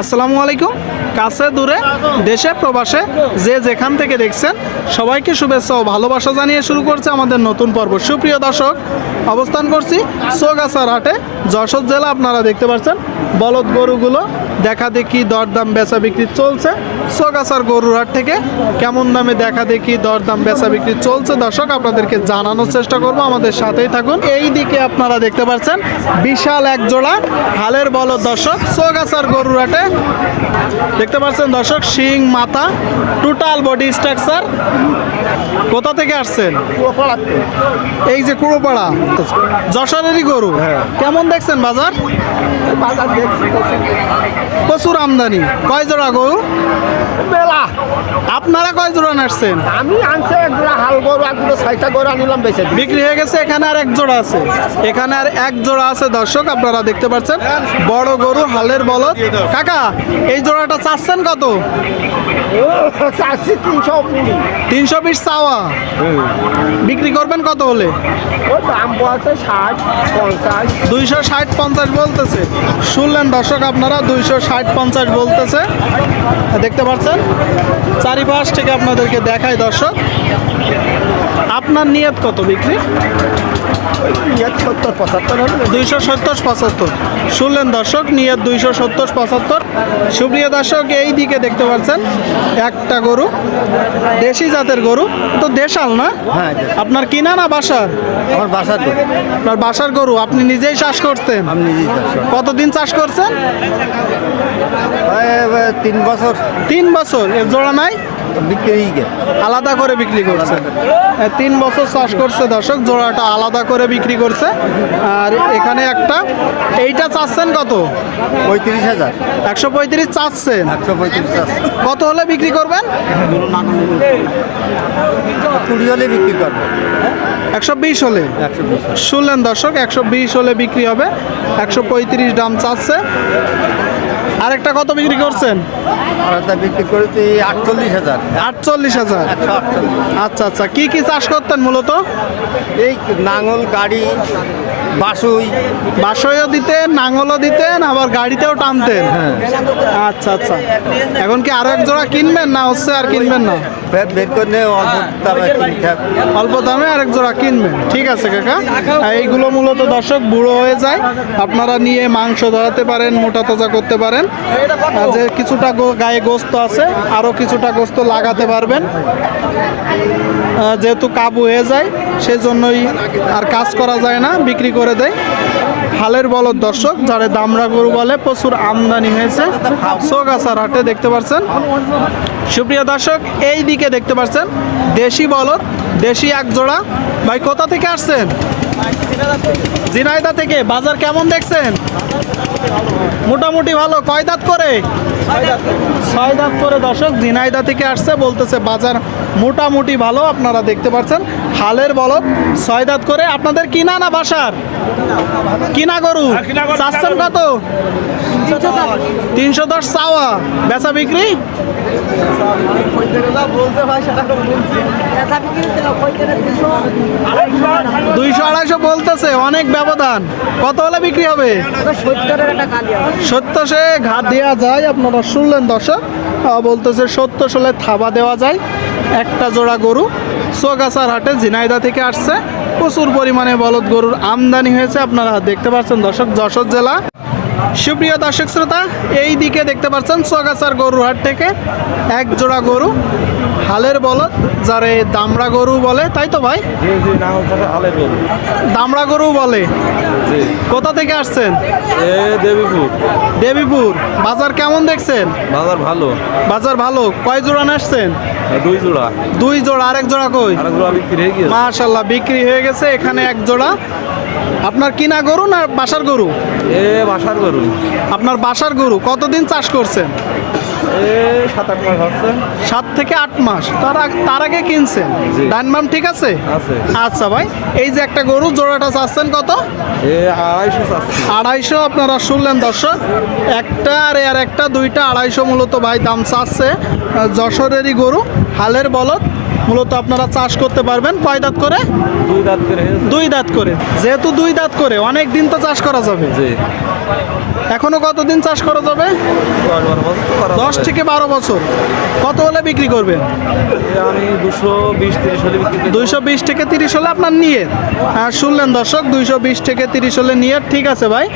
আসসালামু আলাইকুম। কাছে, দূরে, দেশে, প্রবাসে, যে যেখান থেকে দেখছেন, সবাইকে শুভেচ্ছা ও ভালোবাসা জানিয়ে শুরু করছে আমাদের নতুন পর্ব। সুপ্রিয় দর্শক, অবস্থান করছি সোগাছার হাটে, যশোর জেলা আপনারা দেখতে পাচ্ছেন, বলদ গরুগুলো, দেখা দেখি দরদাম বেচা বিক্রি চলছে। সোগাছার গরুর হাট থেকে কেমন দামে দেখা দেখি দরদাম বেচা বিক্রি চলছে? দর্শক, আপনাদেরকে জানানোর চেষ্টা করব, আমাদের সাথেই থাকুন। এই দিকে আপনারা দেখতে পাচ্ছেন, বিশাল এক জোড়া হালের বলদ দর্শক, সোগাছার গরুর হাটে। দেখতে পাচ্ছেন দর্শক শিং মাথা টোটাল বডি স্ট্রাকচার কোথা থেকে আসছেন? এই যে কুড়োপাড়া যশোরেরই গরু। কেমন দেখছেন বাজার? প্রচুর। আমদানি। কয় জোড়া গরু? আপনারা কয় জোড়া নাচছেন আমি আনছে একজোড়া হাল গরু একজোড়া ছয়টা গরু আনিলাম বেঁচে বিক্রি হয়ে গেছে এখানে আর এক জোড়া আছে। এখানে আর এক জোড়া আছে দর্শক আপনারা দেখতে পাচ্ছেন। বড় গরু হালের বলদ। কাকা এই জোড়াটা চাচ্ছেন কত? তিনশো বিশ চাওয়া। বিক্রি করবেন কত হলে? ষাট দুইশো ষাট পঞ্চাশ বলতেছে। শুনলেন দর্শক আপনারা দুইশো ষাট পঞ্চাশ বলতেছে। দেখতে পাচ্ছেন? চারিপাশ থেকে আপনাদেরকে দেখায় দর্শক। আপনার নিয়ত কত বিক্রি? সত্তর পঁচাত্তর দুইশো সত্তর পঁচাত্তর। শুনলেন দর্শক নিয়ত দুইশো সত্তর পঁচাত্তর। সুপ্রিয় দর্শক এই দিকে দেখতে পাচ্ছেন একটা গরু দেশি জাতের গরু তো দেশাল না? হ্যাঁ, আপনার কিনা না বাসার? আমার বাসার আপনার বাসার গরু আপনি নিজেই চাষ করতেন। কতদিন চাষ করছেন? তিন বছর। তিন বছর এর জোড়া নাই? বিক্রি আলাদা করে বিক্রি করছে। তিন বছর চাষ করছে দর্শক জোড়াটা আলাদা করে বিক্রি করছে। আর এখানে একটা এইটা চাচ্ছেন কত? পঁয়ত্রিশ হাজার। একশো পঁয়ত্রিশ চাচ্ছেন। একশো পঁয়ত্রিশ কত হলে বিক্রি করবেন? কুড়ি হলে বিক্রি করব। একশো বিশ হলে। শুনলেন দর্শক একশো বিশ হলে বিক্রি হবে। একশো পঁয়ত্রিশ দাম চাচ্ছে। আরেকটা কত বিক্রি করছেন? আর একটা বিক্রি করেছি আটচল্লিশ হাজার। আটচল্লিশ হাজার। আচ্ছা আচ্ছা। কি কি চাষ করতেন মূলত? এই নাঙল গাড়ি বাসুই। বাসয়ও দিতেন নাঙলও দিতেন আবার গাড়িতেও টানতেন। আচ্ছা আচ্ছা। এখন কি আরও এক জোড়া কিনবেন না হচ্ছে আর কিনবেন না? বের করে অল্প দামে অল্প দামে আরেক জোড়া কিনবেন। ঠিক আছে কাকা। এইগুলো মূলত দর্শক বুড়ো হয়ে যায়। আপনারা নিয়ে মাংস ধরাতে পারেন মোটা তাজা করতে পারেন। যে কিছুটা গায়ে গোস্ত আছে আরও কিছুটা গোস্ত লাগাতে পারবেন। যেহেতু কাবু হয়ে যায় সেজন্যই আর কাজ করা যায় না বিক্রি করে দেয়। হালের বলদ দর্শক, যারে দামরা গরু বলে প্রচুর আমদানি হয়েছে। সোগাছার হাটে দেখতে পাচ্ছেন সুপ্রিয় দর্শক, এই দিকে দেখতে পাচ্ছেন দেশি বলদ, দেশি এক জোড়া ভাই, কোথা থেকে আসছেন? জিনাইদা থেকে। বাজার কেমন দেখছেন? মোটামুটি ভালো। কয় দাঁত করে? ছয় দাঁত করে। দর্শক জিনাইদা থেকে আসছে বলতেছে বাজার মোটামুটি ভালো আপনারা দেখতে পাচ্ছেন। হালের বলদ ছয় দাঁত করে। আপনাদের কিনা না বাসার? কিনা গরু? চাচ্ছেন কত? তিনশো দশ চাওয়া। বেচা বিক্রি? দুইশো আড়াইশো বলতেছে, অনেক ব্যবধান। কত হলে বিক্রি হবে? সত্তর সে ঘাট দেওয়া যায়, আপনারা শুনলেন দর্শক। বলতেছে সত্তর হলে থাবা দেওয়া যায়, একটা জোড়া গরু। সোগাছার হাটে ঝিনাইদা থেকে আসছে। প্রচুর পরিমাণে বলদ গরুর আমদানি হয়েছে, আপনারা দেখতে পাচ্ছেন দর্শক, যশোর জেলা। সুপ্রিয় দর্শক শ্রোতা এই দিকে দেখতে পাচ্ছেন সোগাছার গরুর হাট থেকে এক জোড়া গরু হালের বলদ যারে দামড়া গরু বলে তাই তো ভাই? দামড়া গরু বলে। কোথা থেকে আসছেন? এ দেবীপুর। দেবীপুর বাজার কেমন দেখছেন? বাজার ভালো। বাজার ভালো কয় জোড়া আসছেন? দুই জোড়া। দুই জোড়া আরেক জোড়া কই? মাশাল্লাহ বিক্রি হয়ে গেছে এখানে এক জোড়া। আপনার কিনা গরু না বাসার গরু? এ বাসার গরু। আপনার বাসার গরু কতদিন চাষ করছেন? সাত আট মাস হচ্ছে সাত থেকে আট মাস। তার তার আগে কিনছেন? জি। ডানমাম ঠিক আছে? আচ্ছা ভাই এই যে একটা গরু জোড়াটা চাচ্ছেন কত? এ আড়াইশো আড়াইশো আপনারা শুনলেন দর্শক। একটা আর আর একটা দুইটা আড়াইশো মূলত ভাই দাম চাচ্ছে। যশোরেরই গরু হালের বলদ। মূলত আপনারা চাষ করতে পারবেন কয় দাঁত করে? দুই দাঁত করে দুই দাঁত করে। যেহেতু দুই দাঁত করে অনেক দিন তো চাষ করা যাবে। জি। এখনও কতদিন চাষ করা যাবে? দশ। থেকে বারো বছর। কত হলে বিক্রি করবেন? আমি দুশো বিশ তিরিশ হলে। দুইশো বিশ থেকে তিরিশ হলে আপনার নিয়ে। আর শুনলেন দর্শক দুইশো বিশ থেকে তিরিশ হলে নিয়ে। ঠিক আছে ভাই।